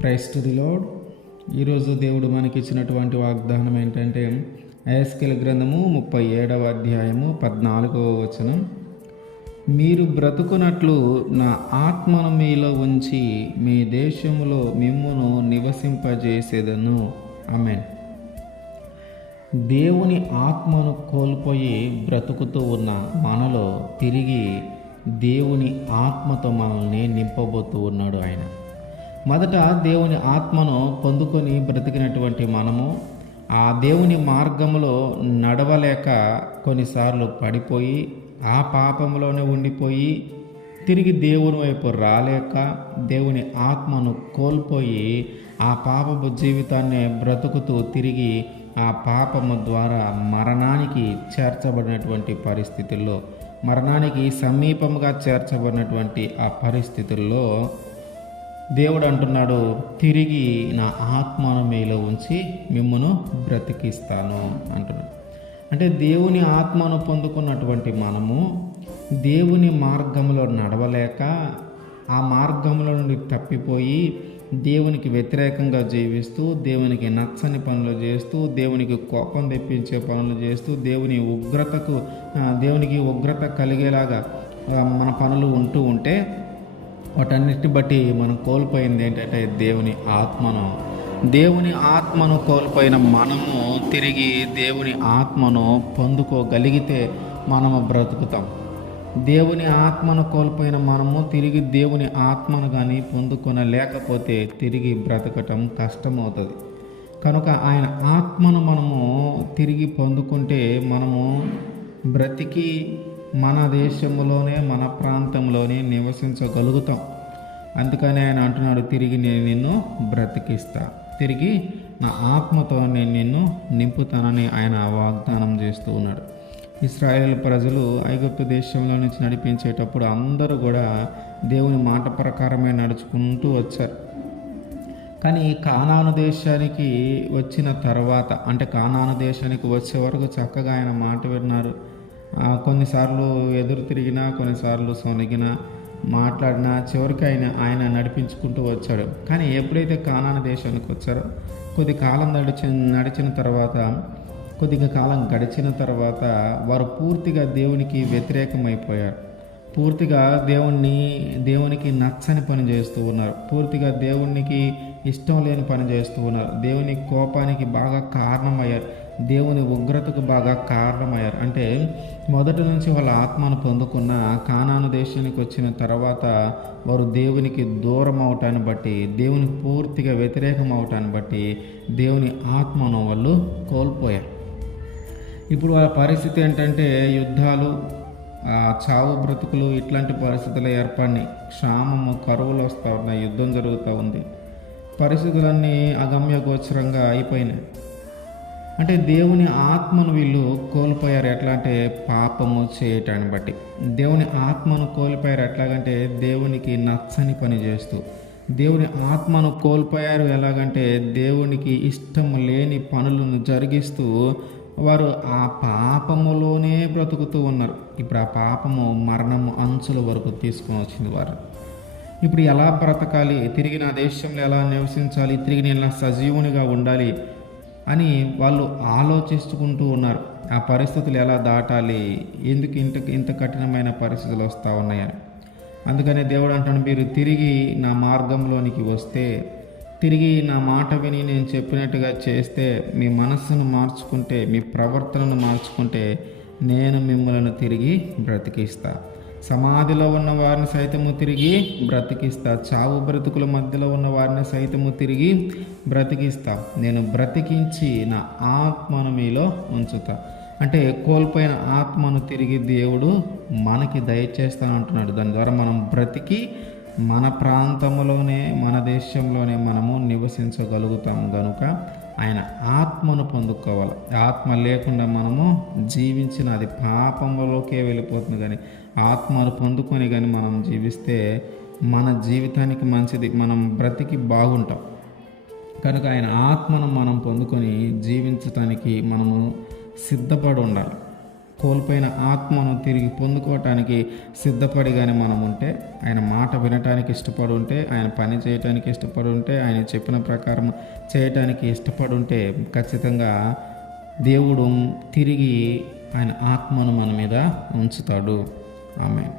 Praise to the lord. ఈరోజు దేవుడు మనకిచ్చినటువంటి వాగ్దానం ఏంటంటే ఎహెజ్కేలు గ్రంథము 37వ అధ్యాయము 14వ వచనం. మీరు బ్రతుకున్నట్లు నా ఆత్మను మీలో ఉంచి మీ దేశములో మిమ్మును నివసింపజేసేదను. ఆమేన్. దేవుని ఆత్మను కోల్పోయి బ్రతుకుతూ ఉన్న మనలో తిరిగి దేవుని ఆత్మతో మనల్ని నింపబోతూ ఉన్నాడు ఆయన. మొదట దేవుని ఆత్మను పొందుకొని బ్రతికినటువంటి మనము ఆ దేవుని మార్గంలో నడవలేక కొన్నిసార్లు పడిపోయి ఆ పాపంలోనే ఉండిపోయి తిరిగి దేవుని వైపు రాలేక దేవుని ఆత్మను కోల్పోయి ఆ పాపపు జీవితాన్ని బ్రతుకుతూ తిరిగి ఆ పాపము ద్వారా మరణానికి చేర్చబడినటువంటి పరిస్థితుల్లో, మరణానికి సమీపంగా చేర్చబడినటువంటి ఆ పరిస్థితుల్లో దేవుడు అంటున్నాడు, తిరిగి నా ఆత్మను మీలో ఉంచి మిమ్మును బ్రతికిస్తాను అంటున్నాడు. అంటే దేవుని ఆత్మను పొందుకున్నటువంటి మనము దేవుని మార్గంలో నడవలేక ఆ మార్గంలో నుండి తప్పిపోయి దేవునికి వ్యతిరేకంగా జీవిస్తూ, దేవునికి నచ్చని పనులు చేస్తూ, దేవునికి కోపం తెప్పించే పనులు చేస్తూ, దేవునికి ఉగ్రత కలిగేలాగా మన పనులు ఉంటూ ఉంటే వాటన్నిటిని బట్టి మనం కోల్పోయింది ఏంటంటే దేవుని ఆత్మను కోల్పోయిన మనము తిరిగి దేవుని ఆత్మను పొందుకోగలిగితే మనము బ్రతుకుతాం. దేవుని ఆత్మను కోల్పోయిన మనము తిరిగి దేవుని ఆత్మను కానీ పొందుకొనలేకపోతే తిరిగి బ్రతకటం కష్టమవుతుంది. కనుక ఆయన ఆత్మను మనము తిరిగి పొందుకుంటే మనము బ్రతికి మన దేశంలోనే మన ప్రాంతంలోనే నివసించగలుగుతాం. అందుకని ఆయన అంటున్నాడు, తిరిగి నేను నిన్ను బ్రతికిస్తా, తిరిగి నా ఆత్మతో నేను నిన్ను నింపుతానని ఆయన వాగ్దానం చేస్తూ ఉన్నాడు. ఇశ్రాయేలు ప్రజలు ఐగుప్తు దేశంలో నుంచి నడిపించేటప్పుడు అందరూ కూడా దేవుని మాట ప్రకారమే నడుచుకుంటూ వచ్చారు. కానీ కానాను దేశానికి వచ్చిన తర్వాత, అంటే కానాను దేశానికి వచ్చే వరకు చక్కగా ఆయన మాట విన్నారు. కొన్నిసార్లు ఎదురు తిరిగినా, కొన్నిసార్లు సొనిగినా, మాట్లాడినా చివరికి ఆయన నడిపించుకుంటూ వచ్చాడు. కానీ ఎప్పుడైతే కానాను దేశానికి వచ్చారో కొద్దిగా కాలం గడిచిన తర్వాత వారు పూర్తిగా దేవునికి వ్యతిరేకమైపోయారు. పూర్తిగా దేవునికి నచ్చని పని చేస్తూ ఉన్నారు. పూర్తిగా దేవునికి ఇష్టం లేని పని చేస్తూ ఉన్నారు. దేవుని కోపానికి బాగా కారణమయ్యారు. దేవుని ఉగ్రతకు బాగా కారణమయ్యారు. అంటే మొదటి నుంచి వాళ్ళ ఆత్మను పొందుకున్న కానాను దేశానికి వచ్చిన తర్వాత వారు దేవునికి దూరం అవటాన్ని బట్టి, దేవునికి పూర్తిగా వ్యతిరేకం అవటాన్ని బట్టి దేవుని ఆత్మను వాళ్ళు కోల్పోయారు. ఇప్పుడు వాళ్ళ పరిస్థితి ఏంటంటే యుద్ధాలు, చావు బ్రతుకులు, ఇట్లాంటి పరిస్థితులు ఏర్పడినాయి. క్షామము, కరువులు వస్తూ ఉన్నాయి, యుద్ధం జరుగుతూ ఉంది, పరిస్థితులన్నీ అగమ్య గోచరంగా అయిపోయినాయి. అంటే దేవుని ఆత్మను వీళ్ళు కోల్పోయారు. ఎట్లా అంటే పాపము చేయటాన్ని బట్టి దేవుని ఆత్మను కోల్పోయారు. ఎట్లాగంటే దేవునికి నచ్చని పని చేస్తూ దేవుని ఆత్మను కోల్పోయారు. ఎలాగంటే దేవునికి ఇష్టం లేని పనులను జరిగిస్తూ వారు ఆ పాపములోనే బ్రతుకుతూ ఉన్నారు. ఇప్పుడు ఆ పాపము మరణము అంచుల వరకు తీసుకొని వచ్చింది వారు. ఇప్పుడు ఎలా బ్రతకాలి, తిరిగి నా దేశంలో ఎలా నివసించాలి, తిరిగి నేను సజీవునిగా ఉండాలి అని వాళ్ళు ఆలోచిస్తుకుంటూ ఉన్నారు. ఆ పరిస్థితులు ఎలా దాటాలి, ఎందుకు ఇంత కఠినమైన పరిస్థితులు వస్తూ ఉన్నాయని. అందుకనే దేవుడు అంటాడు, మీరు తిరిగి నా మార్గంలోనికి వస్తే, తిరిగి నా మాట విని నేను చెప్పినట్టుగా చేస్తే, మీ మనస్సును మార్చుకుంటే, మీ ప్రవర్తనను మార్చుకుంటే నేను మిమ్మల్ని తిరిగి బ్రతికిస్తా. సమాధిలో ఉన్న వారిని సైతము తిరిగి బ్రతికిస్తా. చావు బ్రతుకుల మధ్యలో ఉన్న వారిని సైతము తిరిగి బ్రతికిస్తా. నేను బ్రతికించి నా ఆత్మను మీలో ఉంచుతా. అంటే కోల్పోయిన ఆత్మను తిరిగి దేవుడు మనకి దయచేస్తానంటున్నాడు. దాని ద్వారా మనం బ్రతికి మన ప్రాంతంలోనే, మన దేశంలోనే మనము నివసించగలుగుతాం. కనుక ఆయన ఆత్మను పొందుకోవాలి. ఆత్మ లేకుండా మనము జీవించిన అది పాపంలోకే వెళ్ళిపోతుంది. కానీ ఆత్మను పొందుకొని కానీ మనం జీవిస్తే మన జీవితానికి మంచిది, మనం బ్రతికి బాగుంటాం. కనుక ఆయన ఆత్మను మనం పొందుకొని జీవించటానికి మనము సిద్ధపడి ఉండాలి. కోల్పోయిన ఆత్మను తిరిగి పొందుకోవటానికి సిద్ధపడి కానీ మనం ఉంటే, ఆయన మాట వినటానికి ఇష్టపడి ఉంటే, ఆయన పని చేయటానికి ఇష్టపడి ఉంటే, ఆయన చెప్పిన ప్రకారం చేయటానికి ఇష్టపడి ఉంటే ఖచ్చితంగా దేవుడు తిరిగి ఆయన ఆత్మను మన మీద ఉంచుతాడు. ఆమేన్.